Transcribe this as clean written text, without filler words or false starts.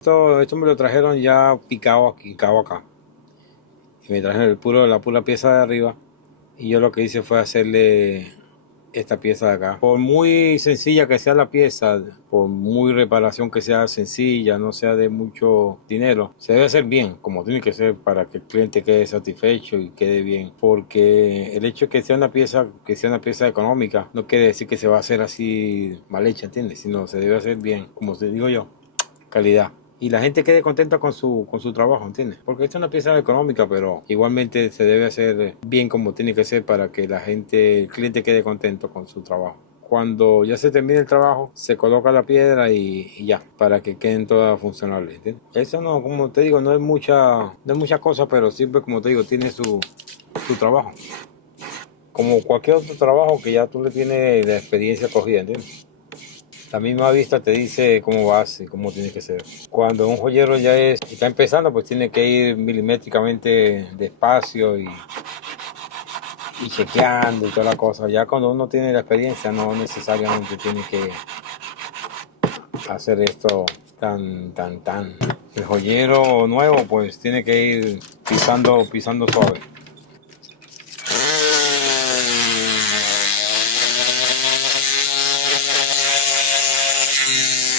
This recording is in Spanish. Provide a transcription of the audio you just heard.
Esto me lo trajeron ya picado aquí, picado acá. Y me trajeron la pura pieza de arriba. Y yo lo que hice fue hacerle esta pieza de acá. Por muy sencilla que sea la pieza, por muy reparación que sea sencilla, no sea de mucho dinero, se debe hacer bien, como tiene que ser para que el cliente quede satisfecho y quede bien. Porque el hecho de que sea una pieza económica, no quiere decir que se va a hacer así mal hecha, ¿entiendes? Sino se debe hacer bien, como te digo yo, calidad. Y la gente quede contenta con su trabajo, ¿entiendes? Porque esta es una pieza económica, pero igualmente se debe hacer bien como tiene que ser para que la gente, el cliente quede contento con su trabajo. Cuando ya se termine el trabajo, se coloca la piedra y ya, para que queden todas funcionales, ¿entiendes? Eso no, como te digo, no es mucha cosa, pero siempre, como te digo, tiene su trabajo. Como cualquier otro trabajo que ya tú le tienes la experiencia cogida, ¿entiendes? La misma vista te dice cómo vas y cómo tiene que ser. Cuando un joyero está empezando, pues tiene que ir milimétricamente despacio y chequeando y toda la cosa. Ya cuando uno tiene la experiencia, no necesariamente tiene que hacer esto tan. El joyero nuevo, pues tiene que ir pisando suave.